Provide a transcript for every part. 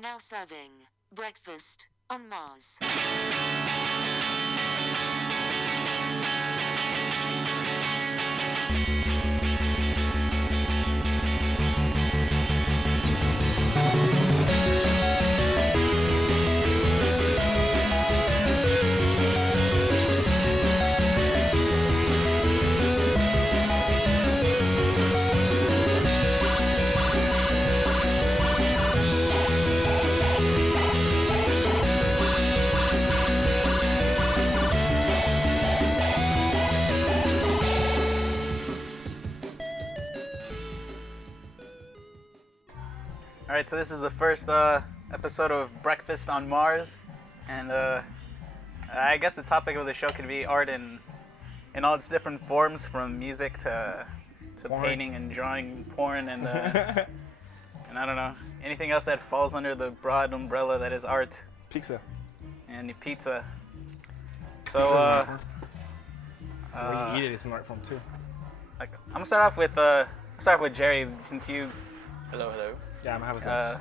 Now serving breakfast on Mars. All right, so this is the first episode of Breakfast on Mars, and I guess the topic of the show could be art in all its different forms, from music to painting and drawing, porn, and and I don't know, anything else that falls under the broad umbrella that is art. Pizza. And pizza. So when you eat it, it's an art form too. I'm gonna start off with Jerry, since you. Hello. Yeah, I'm having this.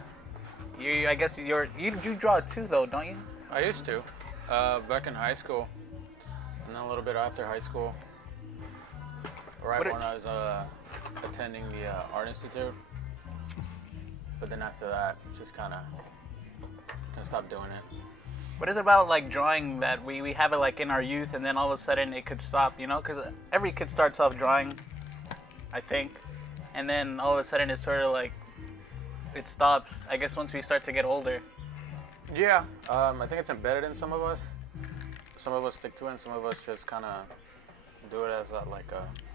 I guess you draw too, though, don't you? I used to, back in high school, and then a little bit after high school, right when I was attending the Art Institute. But then after that, just kind of stopped doing it. What is it about like drawing that we have it like in our youth, and then all of a sudden it could stop, you know? Because every kid starts off drawing, I think, and then all of a sudden it's sort of like it stops. I guess once we start to get older. Yeah, I think it's embedded in some of us. Some of us stick to it, and some of us just kind of do it as a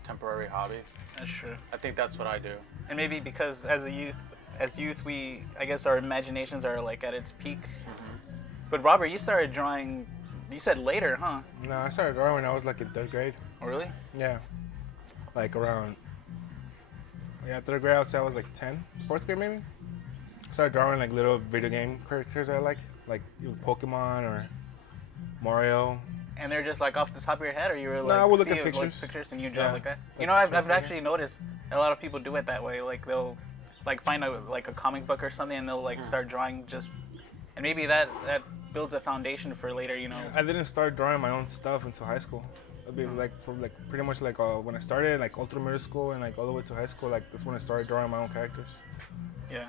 temporary hobby. That's true. I think that's what I do. And maybe because as youth, we, I guess our imaginations are like at its peak. Mm-hmm. But Robert, you started drawing, you said later, huh? No, I started drawing when I was like in 3rd grade. Oh, really? Yeah. Like around, 3rd grade, I would say I was like 10. 4th grade maybe? I started drawing like little video game characters I like Pokemon or Mario. And they're just like off the top of your head, or you were like, I would look see at it, pictures. like, pictures and you draw Yeah. like that? Like You know, I've pictures, actually noticed a lot of people do it that way. Like they'll like find a comic book or something, and they'll like start drawing just, and maybe that builds a foundation for later, you know. I didn't start drawing my own stuff until high school. It'd be pretty much when I started like all through middle school and like all the way to high school, like that's when I started drawing my own characters. Yeah.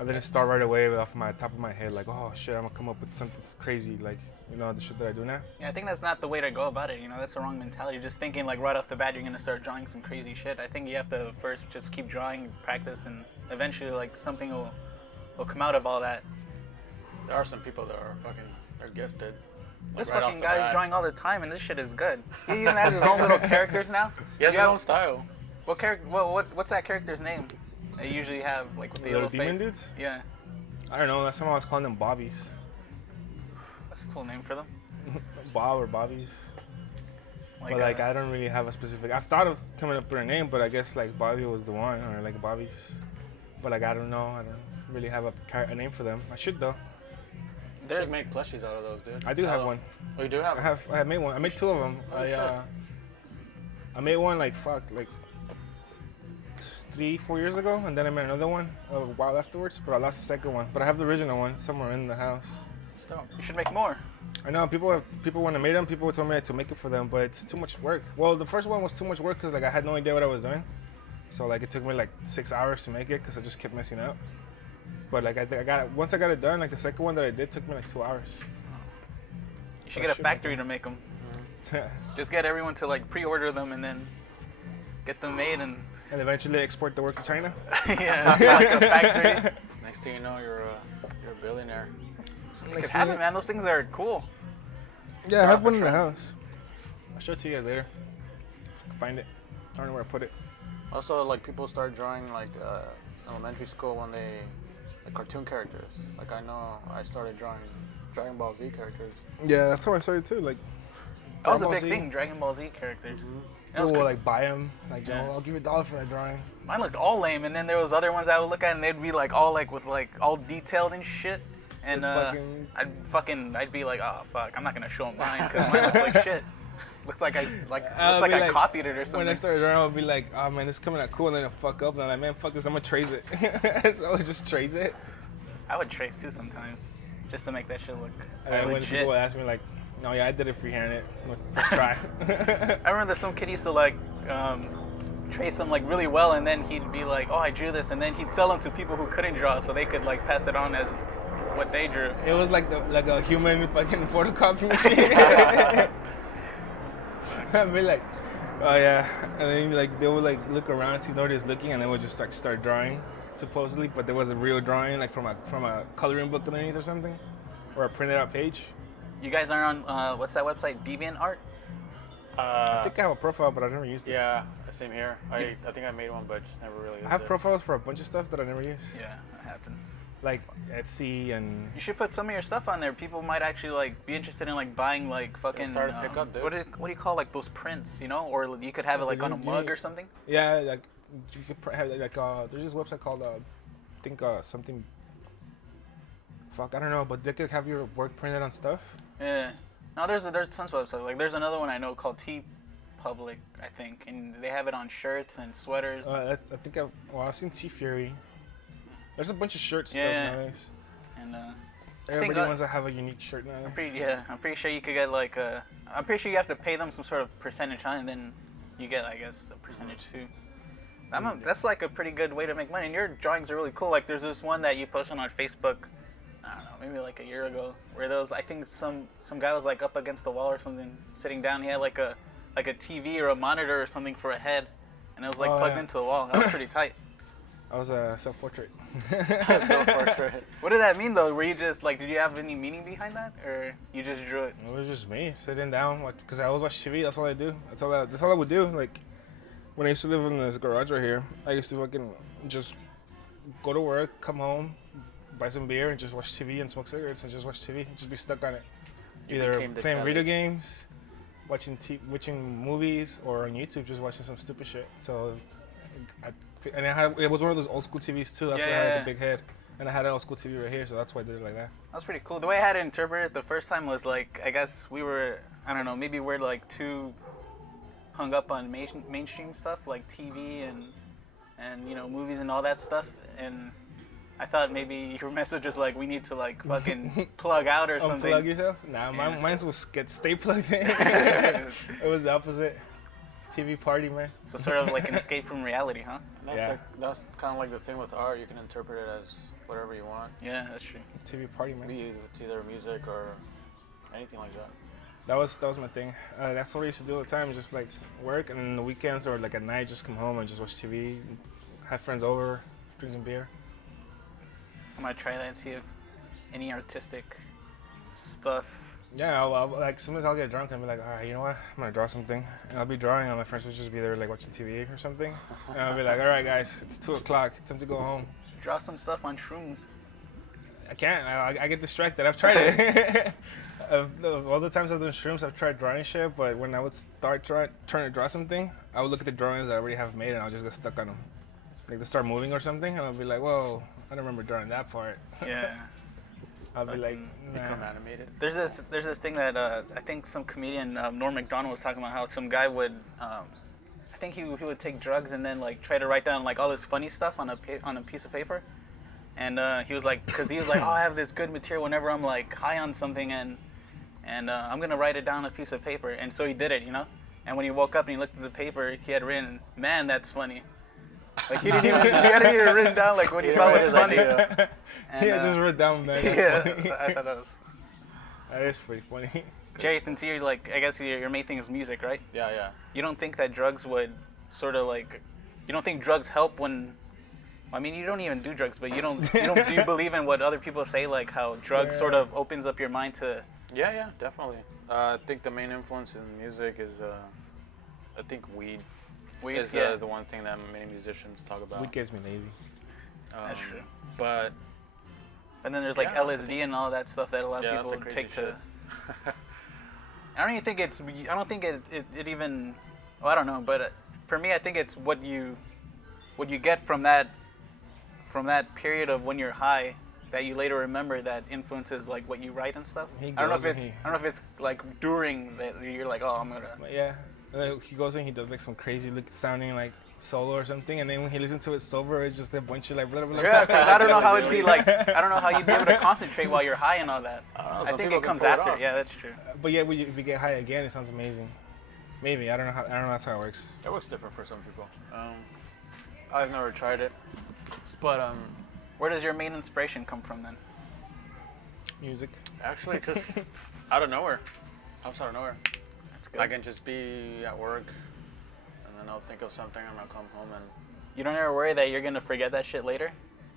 I didn't start right away off my top of my head like, oh shit, I'm gonna come up with something crazy like, you know, the shit that I do now. Yeah, I think that's not the way to go about it, you know. That's the wrong mentality. Just thinking like right off the bat you're gonna start drawing some crazy shit. I think you have to first just keep drawing, practice, and eventually like something will come out of all that. There are some people that are they're gifted. This right off fucking the guy's bat. drawing all the time, and this shit is good. He even has his own little characters now. He has his Yeah. own style. What character? What's that character's name? They usually have like with the Little little demon face. dudes? Yeah, I don't know, that's time I was calling them Bobbies. that's a cool name for them. Bob or Bobbies. But like I don't really have a specific. I've thought of coming up with a name, but I guess like Bobby was the one, or like Bobbies. But like I don't know, I don't really have a name for them. I should though. You should make plushies out of those, dude. I do have one. Oh, you do have one? I have made one. I made 2 of them. Oh, shit. I made one like 3-4 years ago, and then I made another one a while afterwards. But I lost the second one. But I have the original one somewhere in the house. So you should make more. I know people when I made them, people told me to make it for them, but it's too much work. Well, the first one was too much work because like I had no idea what I was doing, so like it took me like 6 hours to make it because I just kept messing up. But like I think I got it once I got it done. Like the second one that I did took me like 2 hours. You should get a factory to make them. Just get everyone to like pre-order them and then get them made and And eventually export the work to China. yeah, like a factory. Next thing you know, you're a billionaire. You could have it, man. Those things are cool. Yeah, I have one in the house. I'll show it to you guys later. Find it. I don't know where I put it. Also, like people start drawing like elementary school when they like cartoon characters. Like I know I started drawing Dragon Ball Z characters. Yeah, that's how I started too. Like That was a Dragon Ball big Z. thing, Dragon Ball Z characters. That People was will cool. like buy them. Like, Yeah. I'll give you $1 for that drawing. Mine looked all lame, and then there was other ones I would look at, and they'd be like all like with like all detailed and shit. And I'd be like, oh fuck, I'm not gonna show mine because mine looks like shit. Looks like I copied it or something. When I started drawing, I'll be like, oh man, it's coming out cool, and then it'll fuck up, and I'm like, man, fuck this, I'm gonna trace it. So I would just trace it. I would trace too sometimes, just to make that shit look And then when legit. people ask me like, no, yeah, I did it freehanded, first try. I remember that some kid used to like trace them like really well, and then he'd be like, "Oh, I drew this," and then he'd sell them to people who couldn't draw, so they could like pass it on as what they drew. It was like a human fucking photocopy machine. I'd be like, oh yeah, and then like they would like look around, see if nobody's looking, and then would just like start drawing, supposedly. But there was a real drawing, like from a coloring book underneath or something, or a printed out page. You guys aren't on what's that website? DeviantArt? I think I have a profile, but I never used it. Yeah, same here. I think I made one, but just never really used I have it. profiles for a bunch of stuff that I never use, Yeah, that happens. like Etsy and. You should put some of your stuff on there. People might actually like be interested in like buying like fucking. start to pick up, dude. What do you call like those prints? You know, or you could have it like on a You mug need- or something. Yeah, like you could have like there's this website called I think something. Fuck, I don't know, but they could have your work printed on stuff. Yeah. No, there's tons of websites. Like there's another one I know called T Public, I think, and they have it on shirts and sweaters. I think I've seen T Fury. There's a bunch of shirt stuff Yeah. nowadays. And Everybody I- wants to have a unique shirt nowadays. I'm pretty sure you could get like I'm pretty sure you have to pay them some sort of percentage, huh? And then you get, I guess, a percentage too. That's like a pretty good way to make money. And your drawings are really cool. Like there's this one that you posted on Facebook, I don't know, maybe like a year ago, where there was, I think some guy was like up against the wall or something, sitting down. He had like a TV or a monitor or something for a head, and it was like Oh, plugged yeah. into the wall. That was pretty tight. I was a self-portrait. Self-portrait. What did that mean though? Were you just like, did you have any meaning behind that, or you just drew it? It was just me sitting down, because I always watch TV. That's all I do. That's all I would do. Like when I used to live in this garage right here, I used to fucking just go to work, come home, buy some beer, and just watch TV and smoke cigarettes and just watch TV. Just be stuck on it. You Either became the playing telly. video games, watching movies, or on YouTube just watching some stupid shit. So, it was one of those old school TVs too. That's why I had like, Yeah. a big head, and I had an old school TV right here. So that's why I did it like that. That was pretty cool. The way I had it interpreted the first time was like, I guess we were, I don't know, maybe we're like too hung up on mainstream stuff like TV and you know, movies and all that stuff. And I thought maybe your message was like, we need to like fucking plug out or something. Unplug yourself? Nah, Yeah. mine was stay plugged in. It was the opposite. TV party, man. So sort of like an escape from reality, huh? Yeah. That's kind of like the thing with art. You can interpret it as whatever you want. Yeah, that's true. TV party, man. It's either music or anything like that. That was my thing. That's what I used to do all the time. Just like work, and then the weekends or like at night, just come home and just watch TV, have friends over, drink some beer. I'm gonna try that and see if any artistic stuff. Yeah, I'll like sometimes I'll get drunk and be like, all right, you know what? I'm gonna draw something, and I'll be drawing, and my friends will just be there like watching TV or something, and I'll be like, all right, guys, it's 2:00, time to go home. Draw some stuff on shrooms. I can't. I get distracted. I've tried it. All the times I've done shrooms, I've tried drawing shit, but when I would start trying to draw something, I would look at the drawings I already have made, and I'll just get stuck on them. Like they start moving or something, and I'll be like, whoa, I don't remember drawing that part. Yeah. I'll be like, Become nah. animated. There's this thing that I think some comedian Norm Macdonald was talking about, how some guy would I think he would take drugs and then like try to write down like all this funny stuff on a piece of paper, and he was like, because he was like, oh, I have this good material whenever I'm like high on something, and I'm gonna write it down on a piece of paper, and so he did it, you know, and when he woke up and he looked at the paper, he had written, man, that's funny. Like he hadn't even written down like what he thought was funny. And, Yeah, just wrote down, man. That's yeah, funny. I thought that was. That is pretty funny. Jay, since you're like, I guess your main thing is music, right? Yeah. You don't think that drugs would sort of like, you don't think drugs help when, I mean, you don't even do drugs, but do you believe in what other people say, like how drugs sort of opens up your mind to? Yeah, definitely. I think the main influence in music is, I think weed. Weed, is yeah. the one thing that many musicians talk about. Weed gets me lazy. That's true. But And then there's like Yeah. LSD and all that stuff that a lot Yeah, of that's people the crazy take to. shit. I don't even think it even. Well, I don't know, but for me, I think it's what you get from that period of when you're high that you later remember that influences like what you write and stuff. He I don't know goes if and it's like during that you're like, oh, I'm gonna. But yeah, he goes in, he does like some crazy sounding like solo or something, and then when he listens to it sober, it's just a bunch of like blah, blah, blah. Yeah, 'cause I don't know how it'd be like. I don't know how you'd be able to concentrate while you're high and all that. I some think people it can comes pull it after. off. Yeah, that's true. But yeah, if you get high again, it sounds amazing. Maybe I don't know how that's how it works. It works different for some people. I've never tried it, but Where does your main inspiration come from then? Music. actually just out of nowhere. Pops out of nowhere. That's good. I can just be at work, and then I'll think of something, and I'll come home, and You don't ever worry that you're gonna forget that shit later?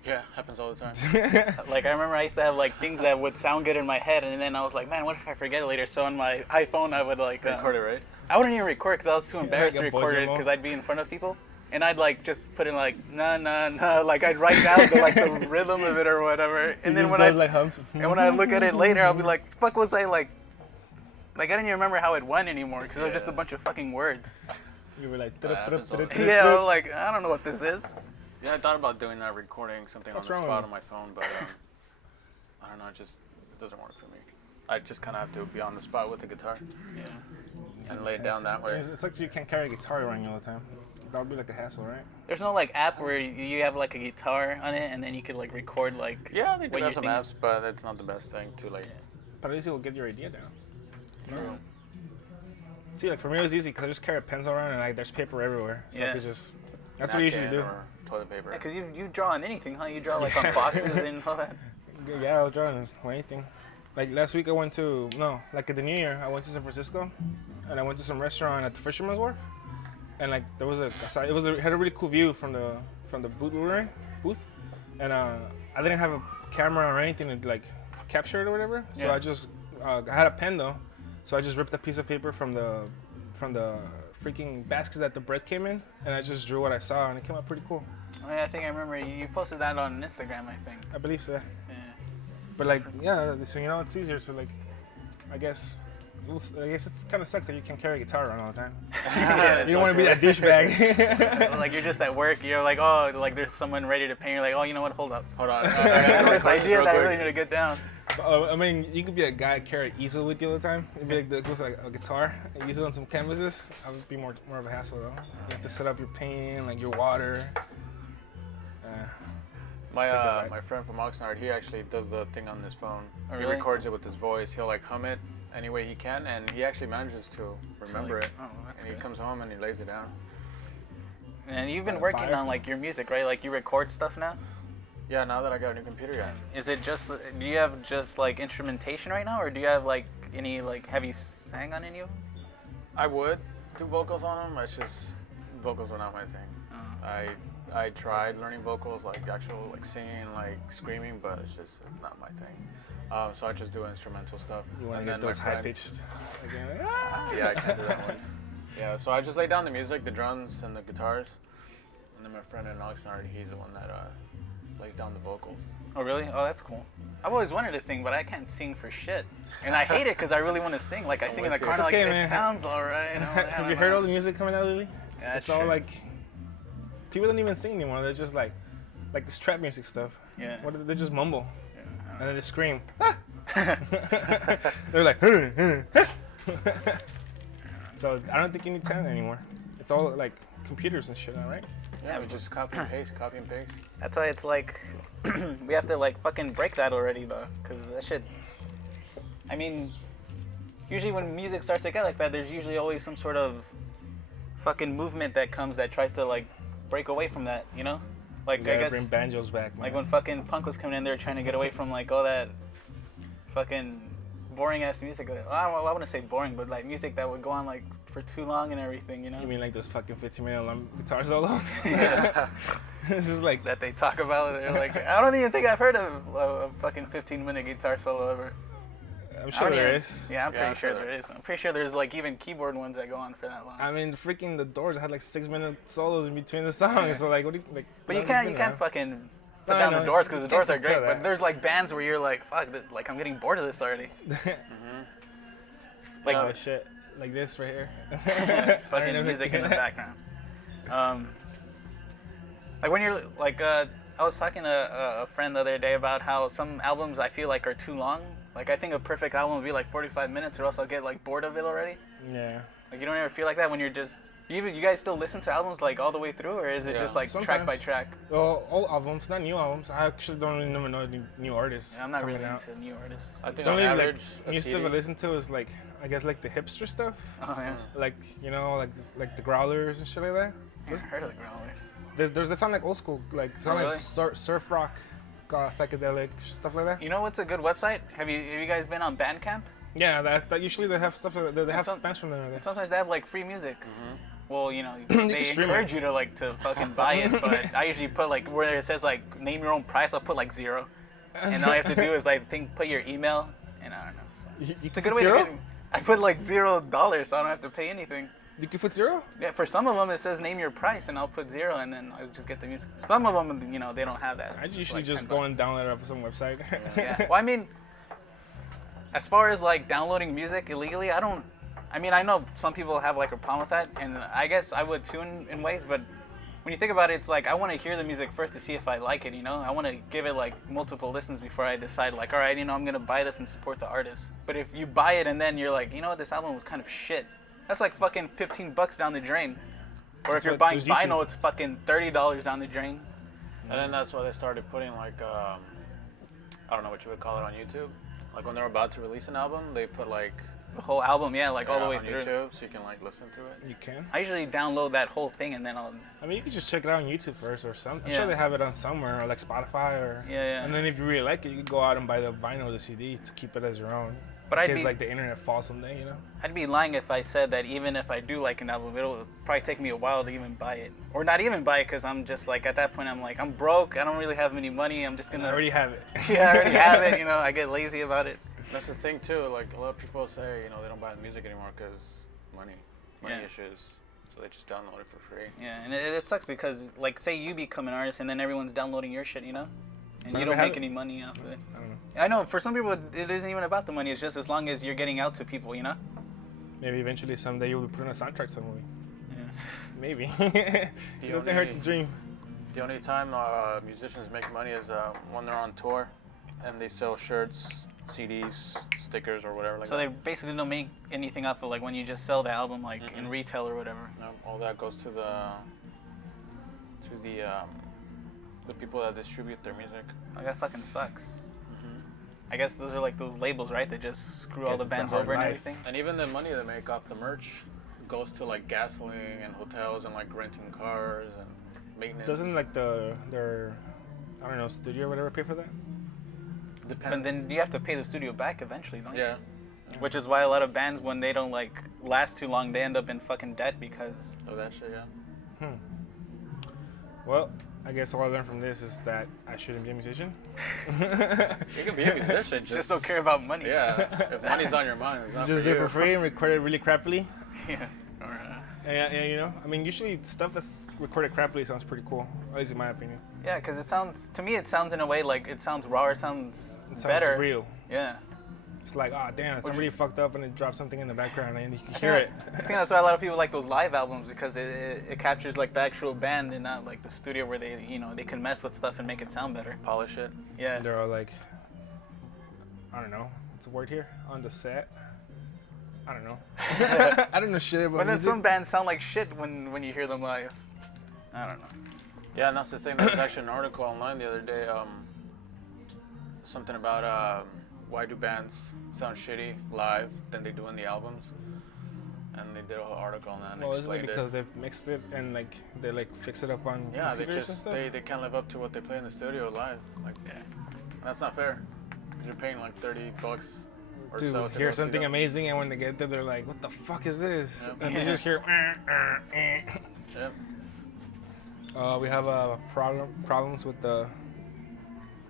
yeah, happens all the time. Like I remember I used to have like things that would sound good in my head, and then I was like, man, what if I forget it later? So on my iPhone, I would like Record it, right? I wouldn't even record because I was too embarrassed to like a record voice it memo. because I'd be in front of people, and I'd like just put in like nah nah nah, like I'd write down the rhythm of it or whatever, and then when I like hums. and when I look at it later, I'll be like, fuck was I like I didn't even remember how it went anymore because it was just a bunch of fucking words. You were like, happens all the time. Yeah, I was like, I don't know what this is. Yeah, I thought about doing that, recording something What's on wrong the with spot you? on my phone, but I don't know, it doesn't work for me. I just kind of have to be on the spot with the guitar Yeah. and lay it down that way. It's like you can't carry a guitar around you all the time. That would be like a hassle, right? There's no like app where you have like a guitar on it and then you could like record like. Yeah, they do what have you're some thinking. apps, but it's not the best thing. Too late. But at least it will get your idea down. True. See, like for me it was easy because I just carry a pencil around and like there's paper everywhere. So I Yeah. could just that's what I usually Napkin do. or toilet paper. Yeah, cause you draw on anything, huh? You draw like on boxes and all that. Yeah, I was drawing or anything. Like last week I went to like at the New Year I went to San Francisco, and I went to some restaurant at the Fisherman's Wharf, and like there was it had a really cool view from the booth we were in, and I didn't have a camera or anything to like capture it or whatever, so Yeah. I just I had a pen though, so I just ripped a piece of paper from the freaking basket that the bread came in, and I just drew what I saw, and it came out pretty cool. Oh, yeah, I think I remember you posted that on Instagram, I think. I believe so. Yeah. But like, yeah, so it's easier to like, I guess it's kind of sucks that you can't carry a guitar around all the time. Yeah, You don't want to be that douchebag. Like you're just at work, you're like, oh, like there's someone ready to pay. You're like, oh, you know what? Hold up. Hold on. I got this idea Real that I quick. really need to get down. I mean, you could be a guy carry an easel with you all the time. It'd be like it was like a guitar, an easel and some canvases. That would be more of a hassle though. You have to set up your paint, like your water. My Take that back. my friend from Oxnard, he actually does the thing on his phone. Oh, He really? records it with his voice. He'll like hum it any way he can, and he actually manages to remember it. Oh, that's And he good. comes home and he lays it down. And you've been Got a working fire? on like your music, right? Like you record stuff now. Yeah, now that I got a new computer, yeah. Is it just? Do you have just like instrumentation right now, or do you have like any like have you sang on any of them? I would do vocals on them. It's just vocals are not my thing. Oh. I tried learning vocals, like actual like singing, like screaming, but it's not my thing. So I just do instrumental stuff. You want And to then get my those high friend- pitched? Like, ah! Yeah, I can do that one. Yeah, so I just lay down the music, the drums and the guitars, and then my friend in Oxnard, he's the one that lays down the vocals. Oh really? Oh, that's cool. I've always wanted to sing, but I can't sing for shit. And I hate it because I really want to sing. Like I sing in the with you. car, and I'm It's okay, like man. it sounds alright. Have you heard all the music coming out lately? Yeah, It's that's all true. like people don't even sing anymore. They're just like this trap music stuff. Yeah. What they just mumble and then they scream. Yeah. They're like. So I don't think you need talent anymore. It's all like computers and shit, all right? Yeah, we just copy and paste, copy and paste. That's why it's like we have to like fucking break that already though, because that shit. I mean, usually when music starts to get like that, there's usually always some sort of fucking movement that comes that tries to like break away from that, you know? Like You I gotta guess bring banjos back. like man. when fucking punk was coming in, they were trying to get away from like all that fucking boring ass music. Well, I wouldn't say boring, but like music that would go on like for too long and everything, you know? You mean like those fucking 15-minute long guitar solos? Yeah. It's just like That they talk about. They're like, I don't even think I've heard of a fucking 15-minute guitar solo ever. I'm I sure don't there even- is. Yeah, I'm Yeah, pretty I'm sure sure there is. I'm pretty sure there's like even keyboard ones that go on for that long. I mean, freaking the Doors had like 6-minute solos in between the songs. So like, what do you like? But you can't fucking put No, down no, the Doors because you the Doors are can't great. control But that. there's like bands where you're like, fuck, like I'm getting bored of this already. Like Oh shit, like this right here. fucking music in the background. Like when you're like, I was talking to a friend the other day about how some albums I feel like are too long. Like I think a perfect album would be like 45 minutes, or else I'll get like bored of it already. Yeah. Like you don't ever feel like that when you're just You guys still listen to albums like all the way through, or is it Yeah. just like track by Sometimes. track? Well, old albums, not new albums. I actually don't even know any new artists. Yeah, I'm not coming really out. into new artists. I think The on only like average, a new stuff I CD. listen to is like, I guess like the hipster stuff, Oh yeah. like like the Growlers and shit like that. I never heard of the Growlers. They sound like old school, like sound really? like surf rock, psychedelic stuff like that. You know what's a good website? Have you guys been on Bandcamp? Yeah, that usually they have stuff. They have some- bands from there. And sometimes they have like free music. Mm-hmm. Well, you know, can they stream encourage it. you to fucking buy it, but I usually put like where it says like name your own price, I'll put like 0, and all you have to do is I think put your email, and I don't know. So. You It's a can good put way zero? to get. I put like $0, so I don't have to pay anything. You can put 0? Yeah, for some of them it says name your price, and I'll put 0, and then I'll just get the music. Some of them, you know, they don't have that. I It's usually like just 10 go bucks. and download it off some website. Yeah. Well, I mean, as far as like downloading music illegally, I mean, I know some people have like a problem with that, and I guess I would too in ways, but when you think about it, it's like I want to hear the music first to see if I like it, you know? I want to give it like multiple listens before I decide like, all right, you know, I'm going to buy this and support the artist. But if you buy it and then you're like, you know what, this album was kind of shit. That's like fucking $15 down the drain. Or if you're what- buying there's YouTube. vinyl, it's fucking $30 down the drain. And then that's why they started putting like, I don't know what you would call it on YouTube. Like when they're about to release an album, they put like The whole album, yeah, like all the way on through. YouTube, so you can like listen to it. You can. I usually download that whole thing and then I'll I mean, you can just check it out on YouTube first or something. I'm Yeah. sure they have it on somewhere, or like Spotify, or Yeah. And then if you really like it, you can go out and buy the vinyl or the CD to keep it as your own. But in I'd case be- like the internet falls someday, you know. I'd be lying if I said that even if I do like an album, it'll probably take me a while to even buy it. Or not even buy it because I'm just like, at that point, I'm like, I'm broke. I don't really have any money. I'm just going I to. already have it. Yeah, I already have it. You know, I get lazy about it. That's the thing too. Like a lot of people say, you know, they don't buy music anymore because money Yeah. issues. So they just download it for free. Yeah, and it sucks because, like, say you become an artist and then everyone's downloading your shit, you know? And So you they don't have make it. any money off of it. I don't know. I know, for some people, it isn't even about the money. It's just as long as you're getting out to people, you know? Maybe eventually someday you'll be putting a soundtrack to a movie. Yeah. Maybe. It doesn't hurt to dream. The only time musicians make money is when they're on tour and they sell shirts, CDs, stickers, or whatever like So that. they basically don't make anything off of, like, when you just sell the album, like, in retail or whatever. All that goes to the people that distribute their music. Like, that fucking sucks. I guess those are like those labels, right? That just screw all Guess the it's a bands hard over and life. everything. And even the money they make off the merch goes to like gasoline and hotels and like renting cars and maintenance. Doesn't like their I don't know, studio or whatever pay for that? Depends. And then you have to pay the studio back eventually, don't you? yeah. Which is why a lot of bands, when they don't like last too long, they end up in fucking debt because Oh, that shit, yeah. Well, I guess all I learned from this is that I shouldn't be a musician. You can be a musician, just don't care about money. Yeah, if money's on your mind, it's not Just for do it you. for free and record it really crappily. Yeah. Or, And you know, I mean, usually stuff that's recorded crappily sounds pretty cool, at least in my opinion. yeah, because it sounds to me, it sounds in a way like it sounds raw. It sounds It sounds better. real. Yeah. It's like, oh damn, somebody fucked up and it dropped something in the background and you can I hear it. think that's why a lot of people like those live albums because it captures like the actual band and not like the studio where they they can mess with stuff and make it sound better. Polish it. Yeah. And they're all like, I don't know, what's the word here? On the set. I don't know. I don't know shit about But then music. some bands sound like shit when you hear them live. I don't know. Yeah, and that's the thing. There was actually an article online the other day. Something about why do bands sound shitty live than they do in the albums, and they did a whole article on that. And Well, isn't it explained because they've mixed it and like they like fix it up on Yeah, they computers and just stuff? they can't live up to what they play in the studio live. Like, that's not fair. 'Cause you're paying like $30 or to so to hear go see something them. amazing, and when they get there, they're like, "What the fuck is this?" Yep. And they Yeah. just hear. Yep. We have problems with the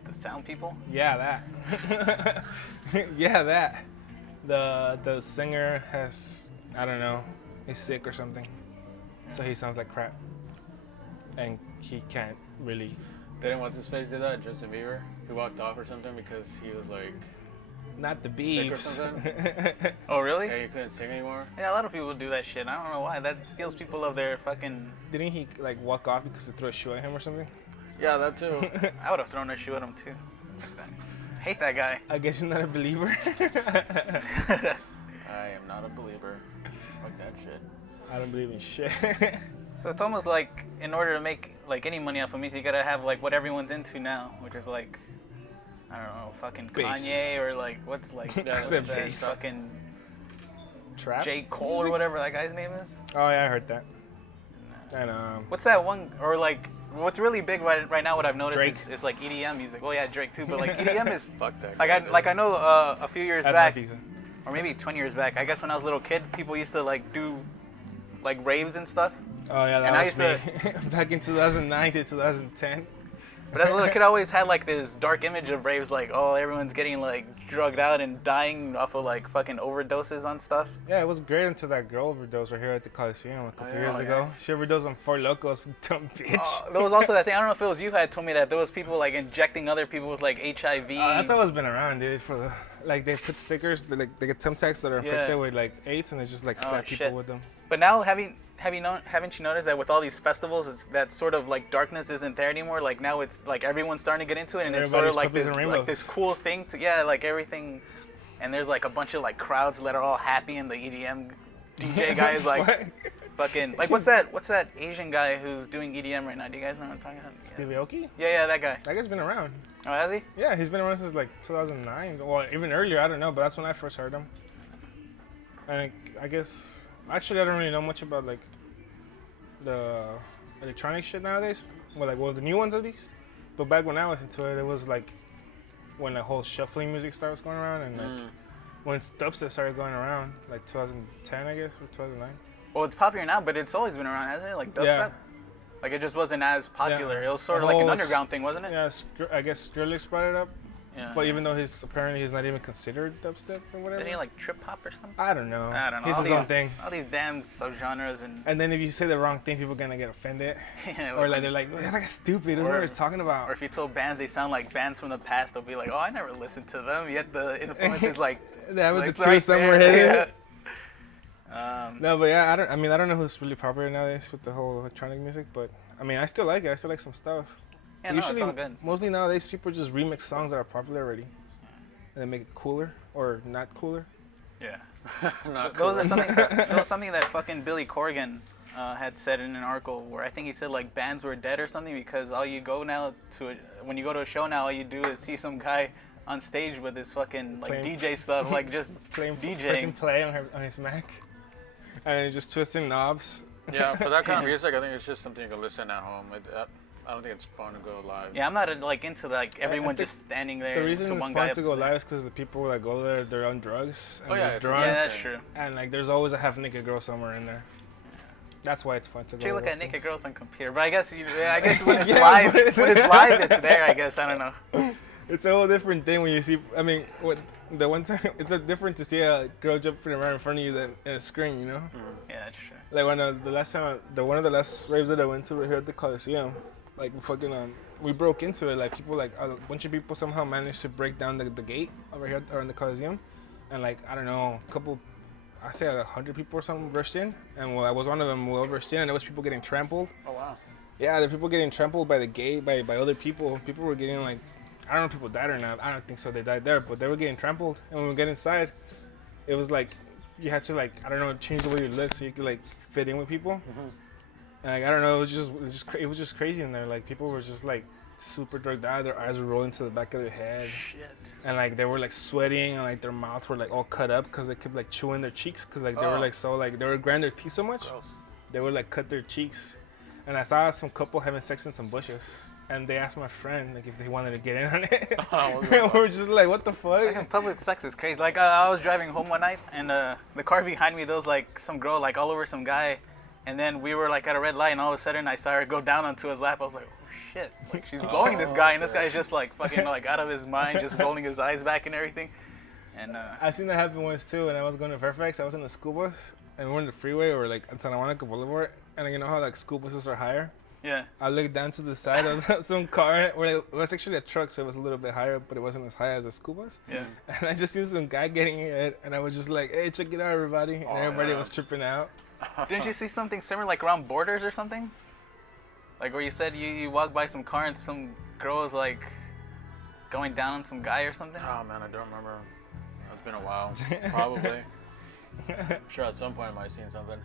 The sound people. that that the singer has, I don't know, he's sick or something, so he sounds like crap, and he can't really. Didn't what's his face do that? Justin Bieber. He walked off or something because he was like, Not the Sick or beeps. something? Oh really? hey, you couldn't sing anymore. Yeah, a lot of people do that shit. I don't know why. That steals people of their fucking. Didn't he like walk off because they threw a shoe at him or something? Yeah, that too. I would have thrown a shoe at him too. Hate that guy. I guess you're not a believer. I am not a believer. Fuck that shit. I don't believe in shit. So it's almost like in order to make like any money off of music, you gotta have like what everyone's into now, which is like, I don't know, fucking Bass. Kanye or like what's like I said that bass. fucking Trap? J. Cole or whatever that guy's name is. Oh yeah, I heard that. And What's that one or like what's really big right now? What I've noticed Drake. is like EDM music. Well, yeah, Drake too, but like EDM is Fuck that. like guy, I know a few years that's my back, pizza. or maybe 20 years back. I guess when I was a little kid, people used to like do like raves and stuff. Oh yeah, that And I was used me. Back in 2009 to 2010. But as a little kid, I always had like this dark image of raves, like, oh, everyone's getting like drugged out and dying off of like fucking overdoses on stuff. Yeah, it was great until that girl overdosed right here at the Coliseum a couple years yeah. ago. She overdosed on Four Locos, dumb bitch. There was also that thing. I don't know if it was you had told me that there was people like injecting other people with like HIV. That's always been around, dude. For the like, they put stickers, they get thumbtacks that are infected Yeah. with like AIDS, and they just like Oh, slap people shit. with them. But now, haven't you noticed that with all these festivals, it's that sort of like darkness isn't there anymore? Like now it's like everyone's starting to get into it, and it's sort of Everybody's like puppies this and rainbows. cool thing to like everything. And there's like a bunch of like crowds that are all happy, and the EDM DJ guy is like What? fucking like what's that Asian guy who's doing EDM right now? Do you guys know what I'm talking about? Yeah. Stevie Aoki? Yeah, that guy. That guy's been around. Oh, has he? Yeah, he's been around since like 2009. Well, even earlier, I don't know, but that's when I first heard him. And I guess, actually, I don't really know much about like the electronic shit nowadays. Well, the new ones at least. But back when I was into it, it was like when the whole shuffling music starts going around, and like when dubstep started going around, like 2010, I guess, or 2009. Well, it's popular now, but it's always been around, hasn't it? Like dubstep. Yeah. Like it just wasn't as popular. Yeah. It was sort The of like an whole underground thing, wasn't it? Yeah, I guess Skrillex brought it up. Yeah. But even though apparently he's not even considered dubstep or whatever. Didn't he like trip hop or something? I don't know. I don't know. He's all his these, own thing. All these damn subgenres and And then if you say the wrong thing, people are gonna get offended. yeah, Or like they're like, "That's like stupid. That's what Or- he's talking about." or if you told bands they sound like bands from the past, they'll be like, oh, I never listened to them. Yet the influence is like They have like the two right somewhere there. hidden. Yeah. No, but yeah, I don't know who's really popular nowadays with the whole electronic music, but I mean, I still like it. I still like some stuff. Yeah, no, it's all good. Mostly nowadays, people just remix songs that are popular already, and then make it cooler or not cooler. Yeah. Not Those cool. are something. That was something that fucking Billy Corgan had said in an article where I think he said like bands were dead or something because all you go now to when you go to a show now, all you do is see some guy on stage with his fucking like Playing- DJ stuff, like just Pressing DJing. play on his Mac, and just twisting knobs. Yeah, for that kind of music, I think it's just something you can listen at home. I don't think it's fun to go live. Yeah, I'm not like into like everyone think just standing there. The reason to it's one fun guy to go up- live is because the people that go there, they're on drugs and Oh, yeah, they're it's- drunk, Yeah, that's true. and like there's always a half-naked girl somewhere in there. That's why it's fun to go. You to look those at naked things. girls on computer, but I guess when it's Yeah, live, but- when it's live, it's there. I guess I don't know. It's a whole different thing when you see. I mean, the one time it's a different to see a girl jumping around in front of you than in a screen. You know, Yeah, that's true. like when one of the last raves that I went to here at the Coliseum, like we broke into it. Like people, like a bunch of people somehow managed to break down the gate over here around the Coliseum, and like I don't know, I say 100 people or something rushed in, and I was one of them. We all rushed in, and there was people getting trampled. Oh wow. Yeah, there were people getting trampled by the gate, by other people. People were getting like, I don't know if people died or not. I don't think so. They died there, but they were getting trampled. And when we get inside, it was like, you had to like, I don't know, change the way you look so you could like fit in with people. And like, I don't know, it was just crazy in there. Like people were just like super drugged out. Their eyes were rolling to the back of their head. Shit. And like they were like sweating and like their mouths were like all cut up because they kept like chewing their cheeks because like they were like so like they were grinding their teeth so much. Gross. They would like cut their cheeks. And I saw some couple having sex in some bushes, and they asked my friend like if they wanted to get in on it. Oh, And we're just like, what the fuck? Fucking public sex is crazy. Like I was driving home one night, and the car behind me, there was like some girl like all over some guy, and then we were like at a red light, and all of a sudden I saw her go down onto his lap. I was like, oh shit! Like she's blowing this guy, and this guy's just like fucking like out of his mind, just rolling his eyes back and everything. And I seen that happen once too. When I was going to Fairfax, I was on the school bus, and we were on the freeway or like on Santa Monica Boulevard, and you know how like school buses are higher. yeah, I looked down to the side of some car where it was actually a truck, so it was a little bit higher, but it wasn't as high as a school bus. yeah. And I just seen some guy getting hit, and I was just like, hey, check it out, everybody. And everybody yeah. was tripping out. Didn't you see something similar like around Borders or something? Like where you said you walked by some car and some girl was like going down on some guy or something? Oh man, I don't remember. It's been a while. Probably. I'm sure at some point I might have seen something.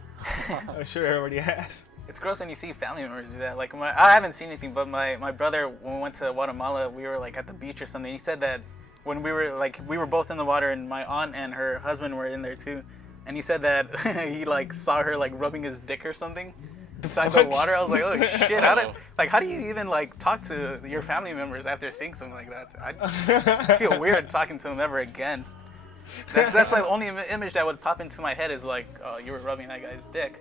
I'm sure everybody has. It's gross when you see family members do that. Like, I haven't seen anything, but my brother, when we went to Guatemala, we were like at the beach or something. He said that when we were both in the water, and my aunt and her husband were in there too. And he said that he like saw her like rubbing his dick or something inside the water. I was like, oh shit! How do you even like talk to your family members after seeing something like that? I feel weird talking to them ever again. That's like the only image that would pop into my head is like, oh, you were rubbing that guy's dick.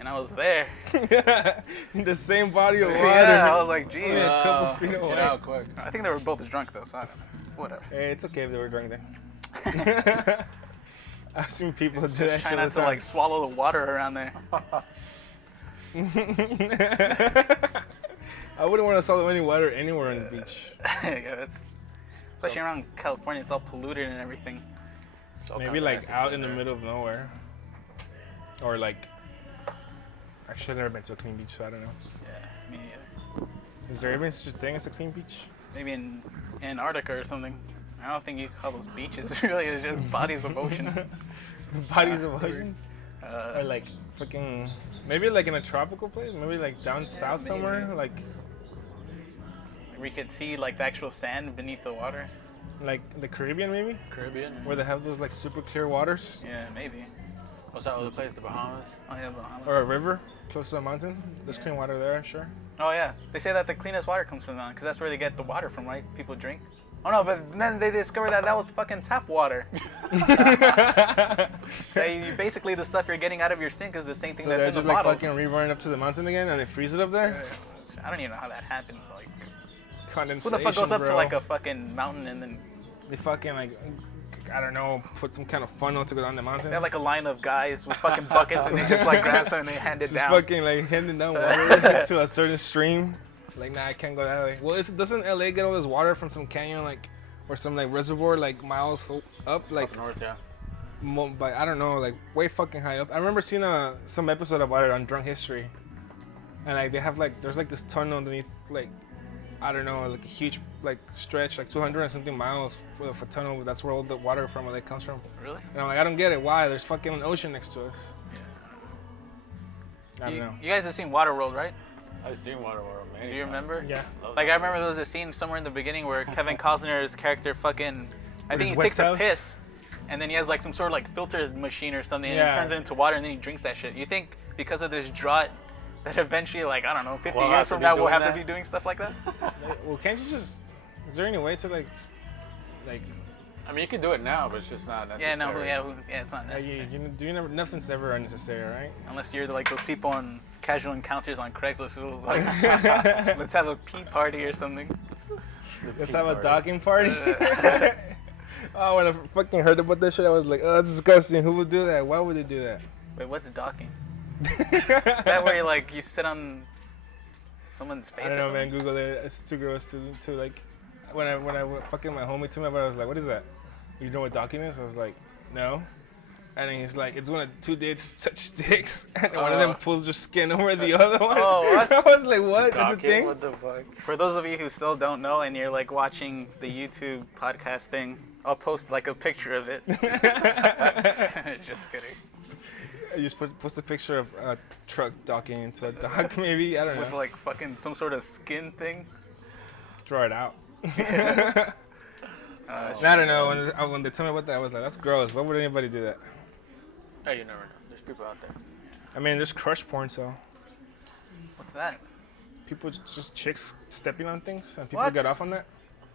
And I was there. In the same body of water. Yeah, I was like, geez. A couple feet away. Get out quick. I think they were both drunk though, so I don't know. Whatever. Hey, it's okay if they were drunk then. I've seen people do that Try shit all not the to time. like swallow the water around there. I wouldn't want to swallow any water anywhere on the beach. Yeah, that's especially around California. It's all polluted and everything. It's all Maybe kinds of like nasty out shit in the there. middle of nowhere. Or like, actually I've never been to a clean beach, so I don't know. Yeah, me either. Is there even such a thing as a clean beach? Maybe in Antarctica or something. I don't think you call those beaches. Really, it's just bodies of ocean. Bodies of ocean? Uh, Or like fucking, maybe like in a tropical place? Maybe like down south maybe. somewhere? Like we could see like the actual sand beneath the water. the Caribbean maybe? Caribbean. Where they have those like super clear waters? Yeah, maybe. What's that other place? The Bahamas. Oh yeah, Bahamas. Or a river close to a mountain? There's clean water there, I'm sure. Oh yeah, they say that the cleanest water comes from that because that's where they get the water from, right? People drink. Oh no, but then they discovered that was fucking tap water. Basically, the stuff you're getting out of your sink is the same thing So that's they're in the just like bottle. fucking re-running up to the mountain again and they freeze it up there? I don't even know how that happens. Like, who Condensation, the fuck goes up to bro. like a fucking mountain and then They fucking like, I don't know, put some kind of funnel to go down the mountain. they have like a line of guys with fucking buckets and they just like grab something and they hand it Just down. fucking like handing down water to a certain stream. Like, nah, I can't go that way. Well, doesn't LA get all this water from some canyon, like, or some like reservoir, like miles up, like, Up north, yeah. but I don't know, like way fucking high up. I remember seeing some episode about it on Drunk History, and like they have like there's like this tunnel underneath, like, I don't know, like a huge like stretch, like 200 and something miles for a tunnel. That's where all the water from LA comes from. Really? And I'm like, I don't get it. Why? There's fucking an ocean next to us. I don't You, know. you guys have seen Waterworld, right? I've seen Waterworld, man. Do you remember? Yeah. Like I remember there was a scene somewhere in the beginning where Kevin Costner's character fucking, I With think his he wet takes a towels? piss, and then he has like some sort of like filter machine or something, and Yeah. he turns it into water, and then he drinks that shit. You think because of this drought that eventually, like I don't know, 50 We'll have years to from be now we'll doing have that? to be doing stuff like that? Well, can't you just? Is there any way to like? I mean, you can do it now, but it's just not Yeah, necessary. no, yeah, it's not necessary. Nothing's ever unnecessary, right? Unless you're like those people on casual encounters on Craigslist who like, let's have a pee party or something. Let's have a docking party. Oh, when I fucking heard about that shit, I was like, oh, that's disgusting. Who would do that? Why would they do that? Wait, what's docking? Is that where you sit on someone's face? I don't or know, man. something? Google it. It's too gross to like. When I fucking my homie told me about it, I was like, what is that? You know what docking is? I was like, no. And then he's like, it's when two dates touch dicks, and one of them pulls their skin over the other one. Oh, what? I was like, what? That's a Docking? thing? What the fuck? For those of you who still don't know and you're like watching the YouTube podcast thing, I'll post like a picture of it. Just kidding. You just post a picture of a truck docking into a dock, maybe? I don't With know. like fucking some sort of skin thing. Draw it out. I don't know. When they told me about that, I was like, that's gross. Why would anybody do that? Hey, you never know. There's people out there. I mean, there's crush porn, so What's that? people just chicks stepping on things, and people What? get off on that.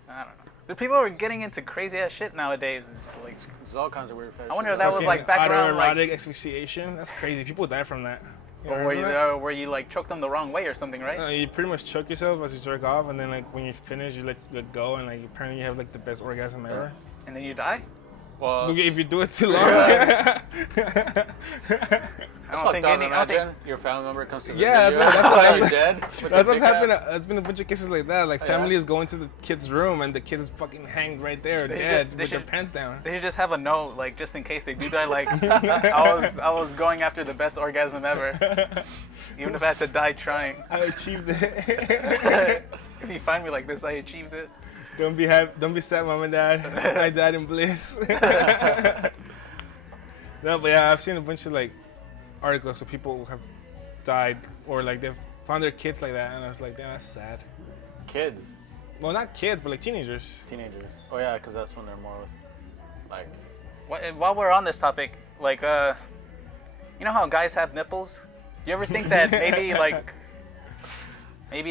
I don't know. The people are getting into crazy ass shit nowadays. It's like, There's all kinds of weird fetishes. I wonder if that was like back around like, autoerotic asphyxiation. That's crazy. People die from that. You or remember that? where you like choke them the wrong way or something, right? You pretty much choke yourself as you jerk off, and then like when you finish, you let go, and like apparently you have like the best orgasm ever. And then you die. Well, Look, if you do it too long. I don't think any. I don't think. your family member comes to visit Yeah, you. that's what You're dead. with That's your what's dick out. happened. There's been a bunch of cases like that. Like Oh, yeah? family is going to the kid's room, and the kid's fucking hanged right there, They dead, just- they with their should- pants down. They should just have a note, like just in case they do die. Like I was going after the best orgasm ever, even if I had to die trying. I achieved it. If you find me like this, I achieved it. Don't be sad, mom and dad. I died in bliss. No, but yeah, I've seen a bunch of like articles of people have died or like they've found their kids like that, and I was like, damn, that's sad. Kids, Well, not kids, but like teenagers. teenagers. Oh yeah, because that's when they're more like. While we're on this topic, like, you know how guys have nipples? You ever think that maybe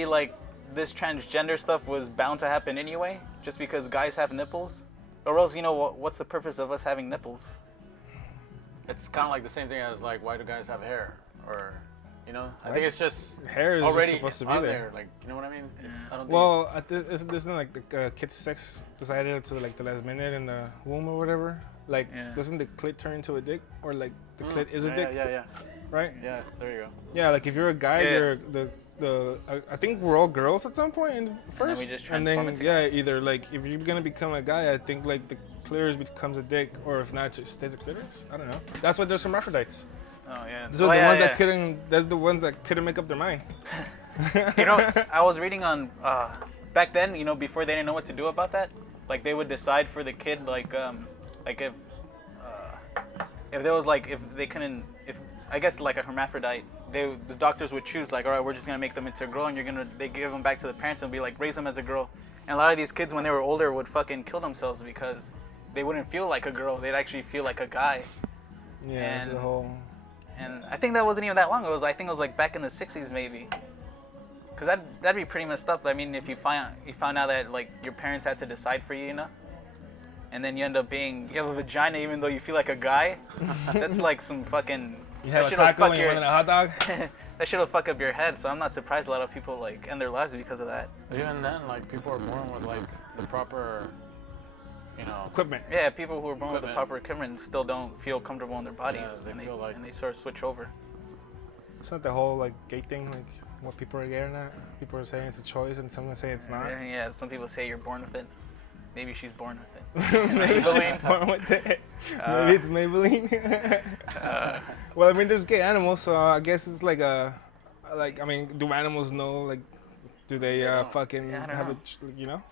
like this transgender stuff was bound to happen anyway, just because guys have nipples? Or else, you know, what's the purpose of us having nipples? It's kind of like the same thing as like, why do guys have hair? Or, you know, I Like, think it's just hair is just already supposed to be on there. Like, you know what I mean? It's, I don't think Well, isn't like the kid's sex decided to like the last minute in the womb or whatever? Like, Yeah. doesn't the clit turn into a dick, or like the it's, clit is a yeah, dick, Yeah. right? Yeah. There you go. Yeah, like if you're a guy, Yeah. you're I think we're all girls at some point then first, we just and transform then into yeah, either like if you're gonna become a guy, I think like the clitoris becomes a dick, or if not, it just stays a clitoris. I don't know. That's why there's hermaphrodites. Oh yeah. Those are the ones that couldn't. That's the ones that couldn't make up their mind. You know, I was reading on back then. You know, before they didn't know what to do about that. Like they would decide for the kid, like if there was like if they couldn't, if I guess like a hermaphrodite, the doctors would choose like, all right, we're just gonna make them into a girl, and they give them back to the parents and be like, raise them as a girl. And a lot of these kids, when they were older, would fucking kill themselves because they wouldn't feel like a girl. They'd actually feel like a guy. Yeah, it's And- the whole. And I think that wasn't even that long ago. I think it was like back in the 60s maybe. Cause that'd be pretty messed up. I mean, if you found out that like your parents had to decide for you, you know, and then you end up you have a vagina even though you feel like a guy. That's like some fucking. You have a shit'll taco fuck and you your- wanted a hot dog. That shit'll fuck up your head. So I'm not surprised a lot of people like end their lives because of that. Even then, like people are born with like the proper, you know. Equipment. Yeah, people who are born with the Equipment. proper equipment still don't feel comfortable in their bodies, they and feel like- and they sort of switch over. It's not the whole like gay thing, like what people are gay or not. People are saying it's a choice, and some are saying it's not. Yeah, some people say you're born with it. Maybe she's born with it. Maybe she's Maybelline. born with it. Maybe it's Maybelline. Well, I mean, there's gay animals, so I guess it's like I mean, do animals know, like, do they don't. fucking Yeah, I don't have know. it, you know?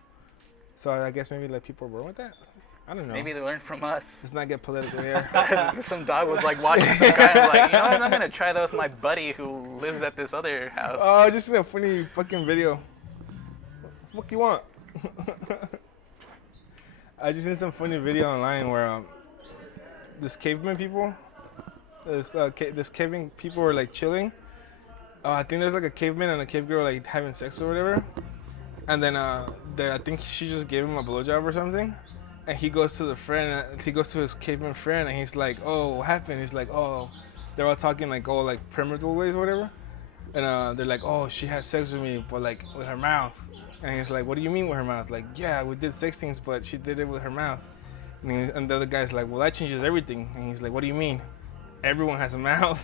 So I guess maybe like people are born with that. I don't know. Maybe they learned from us. Let's not get political here. Some dog was like watching some guy and was like, you know what, I'm gonna try that with my buddy who lives at this other house. Oh, I just seen a funny fucking video. What you want? I just seen some funny video online where this caveman people, this caveman people were like chilling. I think there's like a caveman and a cave girl like having sex or whatever, and then I think she just gave him a blowjob or something, and he goes to he goes to his caveman friend, and he's like, oh, what happened? He's like, oh, they're all talking like all like primitive ways or whatever, and they're like, oh, she had sex with me, but like with her mouth. And he's like, what do you mean with her mouth? Like, yeah, we did sex things, but she did it with her mouth. And the other guy's like, well, that changes everything. And he's like, what do you mean? Everyone has a mouth.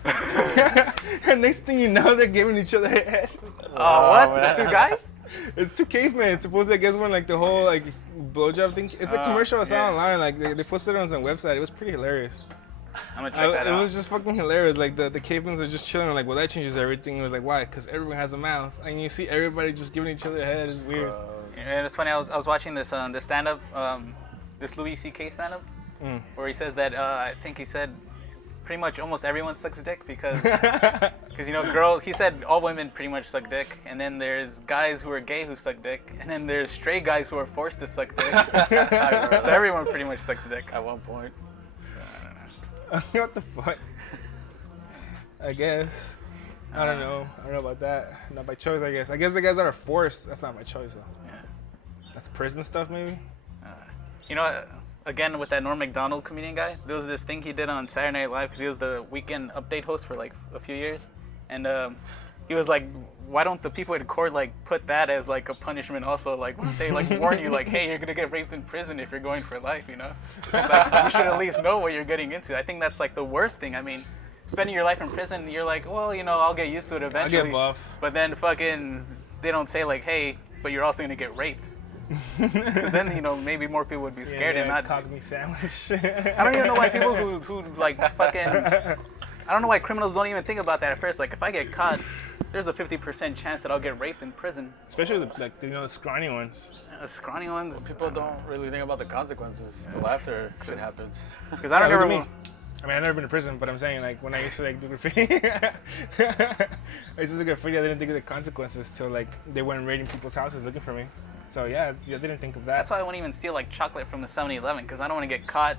And next thing you know, they're giving each other head. Oh, what? The two guys? It's two cavemen. Supposedly, I guess one like the whole like blowjob thing. It's a commercial I saw yeah. online. Like they posted it on some website. It was pretty hilarious. I'm gonna check that It out. was just fucking hilarious. Like the cavemans are just chilling. Like, well, that changes everything. It was like, why? Because everyone has a mouth, and you see everybody just giving each other a head. It's weird. And it's funny. I was watching this this stand-up, this Louis C.K. stand-up, where he says that I think he said pretty much almost everyone sucks dick because you know girls. He said all women pretty much suck dick, and then there's guys who are gay who suck dick, and then there's straight guys who are forced to suck dick. So everyone pretty much sucks dick at one point. What the fuck? I guess. I don't know. I don't know about that. Not by choice, I guess. I guess the guys that are forced, that's not my choice, though. Yeah. That's prison stuff, maybe? You know, again with that Norm Macdonald comedian guy, there was this thing he did on Saturday Night Live because he was the weekend update host for like a few years, and he was like, why don't the people in court like put that as like a punishment also? Like, why don't they like warn you like, hey, you're gonna get raped in prison if you're going for life, you know? Like, you should at least know what you're getting into. I think that's like the worst thing. I mean, spending your life in prison, you're like, well, you know, I'll get used to it I'll eventually. get buff. But then fucking, they don't say like, hey, but you're also gonna get raped. 'Cause then, you know, maybe more people would be scared and not. Cock me sandwich. I don't even know why people who like fucking. I don't know why criminals don't even think about that at first. Like, if I get caught, there's a 50% chance that I'll get raped in prison. Especially the scrawny ones. The scrawny ones. People don't really think about the consequences till after shit happens. Because I don't Yeah, look ever. at me. I mean, I've never been to prison, but I'm saying, like, when I used to, like, do graffiti, I used to do graffiti, I didn't think of the consequences till, like, they went raiding people's houses looking for me. So, yeah, I didn't think of that. That's why I wouldn't even steal like chocolate from the 7-Eleven, because I don't want to get caught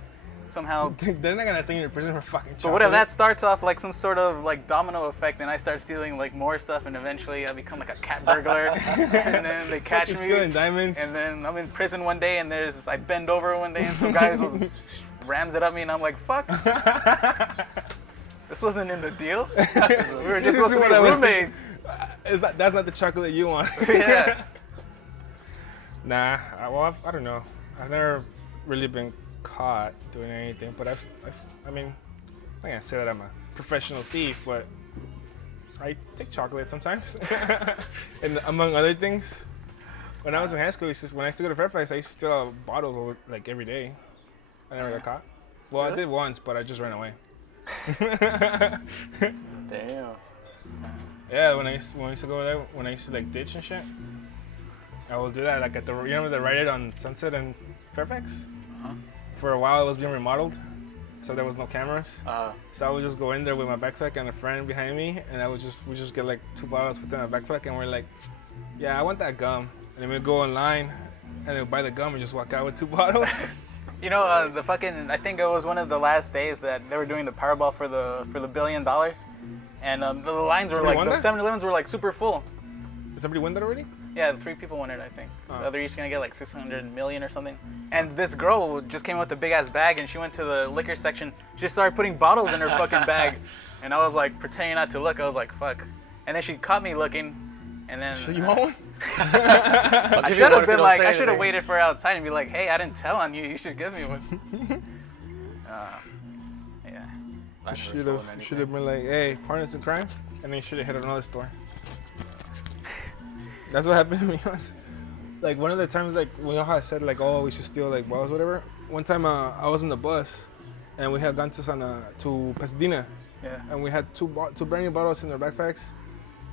somehow. They're not gonna send you to prison for fucking chocolate. But what if that starts off like some sort of like domino effect, and I start stealing like more stuff, and eventually I become like a cat burglar, and then they catch me, stealing diamonds. and then I'm in prison one day, and I bend over one day, and some guys rams it at me, and I'm like, fuck. This wasn't in the deal. We were just supposed to be roommates. That's not the chocolate you want. Yeah. Nah, I don't know. I've never really been caught doing anything, but I mean, I can't say that I'm a professional thief, but I take chocolate sometimes. And among other things, when I was in high school, when I used to go to Fairfax, I used to steal bottles like every day. I never got caught. Well, Really? I did once, but I just ran away. Damn. Yeah, when I used to go there, when I used to like ditch and shit, I will do that like at the the Rite Aid on Sunset and Fairfax. Uh-huh. For a while, it was being remodeled, so there was no cameras. Uh, So I would just go in there with my backpack and a friend behind me, and we just get like 2 bottles within my backpack, and we're like, yeah, I want that gum, and then we go online, and then buy the gum and just walk out with 2 bottles. You know, I think it was one of the last days that they were doing the Powerball for the $1 billion, and the lines were Somebody like, won the that? 7-Elevens were like super full. Did somebody win that already? Yeah, 3 people won it, I think. Oh. They're each gonna get like 600 million or something. And this girl just came with a big ass bag, and she went to the liquor section. She just started putting bottles in her fucking bag, and I was like pretending not to look. I was like, fuck. And then she caught me looking, and then So you want one? I give should you one have if you been don't like, say I should have anything. waited for her outside and be like, hey, I didn't tell on you. You should give me one. Yeah. I never Should stolen have been like, hey, partners in crime, and then you should have hit another store. That's what happened to me once. Like one of the times, like you know how I said like, oh, we should steal like bottles, whatever. One time I was in the bus, and we had gone to Pasadena, Yeah. and we had two brand new bottles in our backpacks,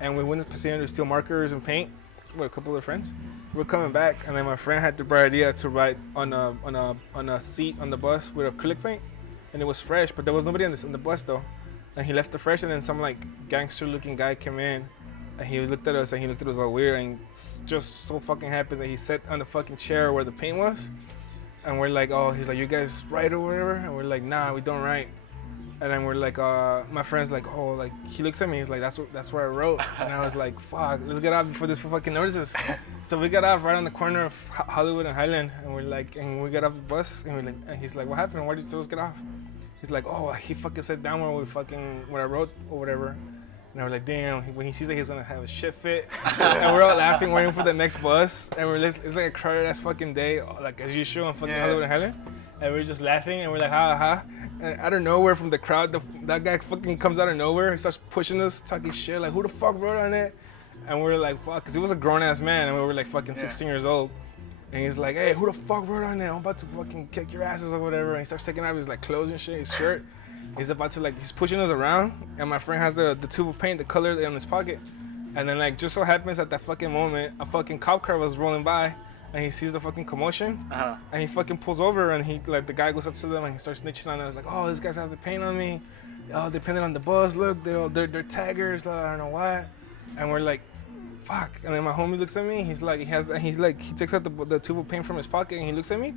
and we went to Pasadena to steal markers and paint with a couple of friends. We're coming back, and then my friend had the bright idea to write on a seat on the bus with acrylic paint, and it was fresh, but there was nobody on the bus though, and he left the fresh, and then some like gangster-looking guy came in, and he looked at us, and he looked at us all weird, and just so fucking happens that he sat on the fucking chair where the paint was, and we're like, oh, he's like, you guys write or whatever, and we're like, nah, we don't write. And then we're like, my friend's like, oh, like he looks at me, he's like, that's where I wrote. And I was like, fuck, let's get off before this fucking notices. So we got off right on the corner of Hollywood and Highland, and we're like, and we got off the bus, and we're like, and he's like, what happened? Why did you tell us to get off? He's like, oh, he fucking sat down where I wrote or whatever. And I was like, damn, when he sees that he's gonna have a shit fit. And we're all laughing, waiting for the next bus. And it's like a crowded ass fucking day, like as usual on fucking Hollywood and Highland. And we're just laughing, and we're like, ha ha. And out of nowhere from the crowd, that guy fucking comes out of nowhere. He starts pushing us, talking shit, like, who the fuck wrote on it? And we're like, fuck, because he was a grown ass man, and we were like fucking 16 years old. And he's like, hey, who the fuck wrote on it? I'm about to fucking kick your asses or whatever. And he starts taking off his like clothes and shit, his shirt. He's about to like, he's pushing us around, and my friend has the tube of paint, the color in his pocket. And then like, just so happens at that fucking moment, a fucking cop car was rolling by, and he sees the fucking commotion, and he fucking pulls over, and he like, the guy goes up to them, and he starts snitching on us, like, oh, these guys have the paint on me. Oh, depending on the bus, look, they're taggers, I don't know what. And we're like, fuck. And then my homie looks at me, he takes out the tube of paint from his pocket, and he looks at me.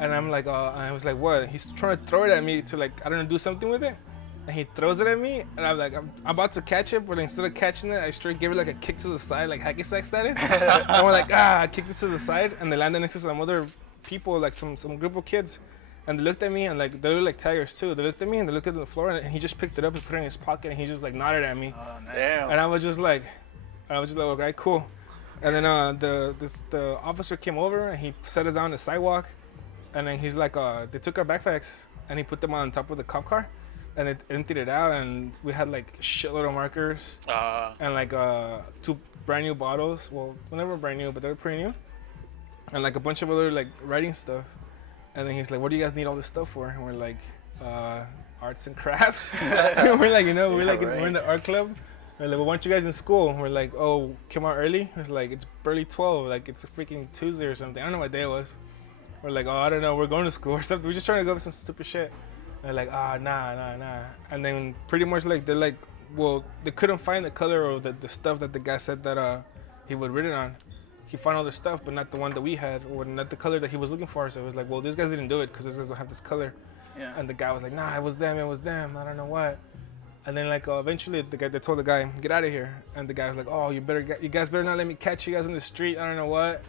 And I'm like, I was like, what? He's trying to throw it at me to like, I don't know, do something with it. And he throws it at me, and I'm like, I'm about to catch it, but instead of catching it, I straight give it like a kick to the side, like hacky sack status. And we're like, I kicked it to the side, and they landed next to some other people, like some group of kids. And they looked at me, and like, they look like taggers too. They looked at me, and they looked at the floor, and he just picked it up and put it in his pocket, and he just like nodded at me. Oh, nice. Damn. And I was just like, okay, cool. And then the officer came over, and he set us on the sidewalk. And then he's like, they took our backpacks, and he put them on top of the cop car, and it emptied it out, and we had like a shitload of markers, and like 2 brand new bottles. Well, they were brand new, but they were pretty new, and like a bunch of other like writing stuff. And then he's like, what do you guys need all this stuff for? And we're like, arts and crafts. And we're like, we're in the art club. We're like, well, why aren't you guys in school? And we're like, oh, came out early? It's like, it's barely 12, like it's a freaking Tuesday or something. I don't know what day it was. We're like, oh, I don't know, we're going to school or something. We're just trying to go over some stupid shit. They're like, nah. And then pretty much like they're like, well, they couldn't find the color or the stuff that the guy said that he would read it on. He found all the stuff, but not the one that we had, or not the color that he was looking for. So it was like, well, these guys didn't do it because these guys don't have this color. Yeah. And the guy was like, nah, it was them. I don't know what. And then like eventually they told the guy, get out of here. And the guy was like, oh, you guys better not let me catch you guys in the street. I don't know what.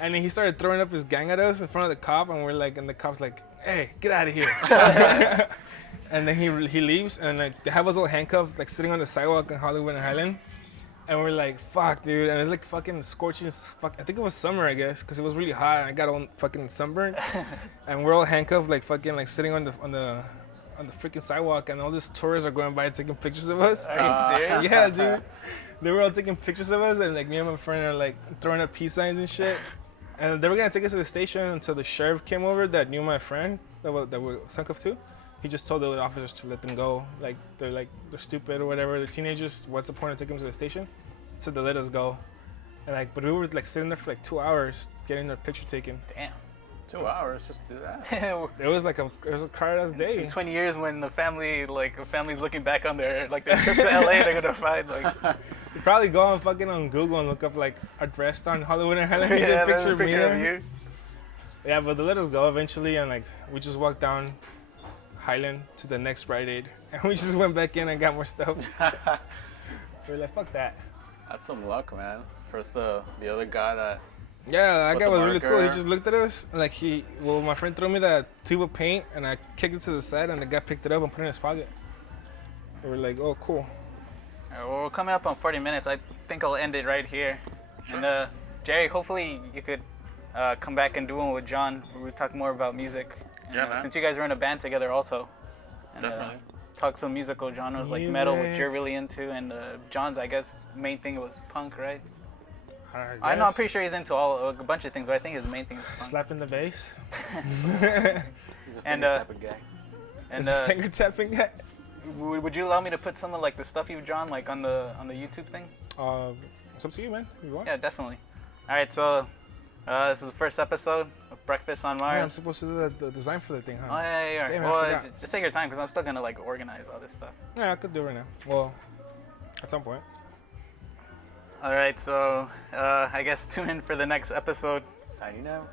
And then he started throwing up his gang at us in front of the cop, and we're like, and the cop's like, hey, get out of here. And then he leaves, and like they have us all handcuffed, like sitting on the sidewalk in Hollywood and Highland. And we're like, fuck, dude. And it's like fucking scorching. I think it was summer, I guess, because it was really hot, and I got all fucking sunburned. And we're all handcuffed, like fucking, like sitting on the freaking sidewalk, and all these tourists are going by taking pictures of us. Are you serious? Yeah, dude. They were all taking pictures of us, and like me and my friend are like throwing up peace signs and shit. And they were gonna take us to the station until the sheriff came over that knew my friend that we're handcuffed to. He just told the officers to let them go. Like they're stupid or whatever. They're teenagers. What's the point of taking them to the station? So they let us go. And like, but we were like sitting there for like 2 hours getting their picture taken. Damn. 2 hours just to do that. It was a crowded ass day. In 20 years, when a family's looking back on their trip to LA, they're gonna find like. You probably go on fucking on Google and look up like address on Hollywood and Highland. Yeah, A picture of me of there. you. Yeah, but they let us go eventually, and like we just walked down Highland to the next Rite Aid, and we just went back in and got more stuff. We're like, fuck that. That's some luck, man. First the other guy that. Yeah, that With guy the was really cool. He marker. just looked at us, and like my friend threw me that tube of paint, and I kicked it to the side, and the guy picked it up and put it in his pocket. And we're like, oh, cool. Well, we're coming up on 40 minutes. I think I'll end it right here. Sure. And Jerry, hopefully you could come back and do one with John, where we talk more about music. And, Yeah, man. Since you guys are in a band together also. And, Definitely. talk some musical genres like metal, which you're really into, and John's, I guess, main thing was punk, right? I know, I'm pretty sure he's into a bunch of things, but I think his main thing is punk. Slapping the bass. He's a And, finger type of guy. And Finger tapping guy. would you allow me to put some of like the stuff you've drawn like on the YouTube thing? It's up to you, man. If you want. Yeah, definitely. All right, so this is the first episode of Breakfast on Yeah, I'm Mars. supposed to do the design for the thing, huh? Oh yeah. Damn, I Well, forgot. just take your time because I'm still gonna like organize all this stuff. Yeah, I could do it right now. Well, at some point. All right, so I guess tune in for the next episode. Signing out.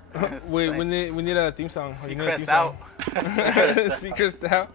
we need a theme song. You need a Seacrest theme song. out. Seacrest out.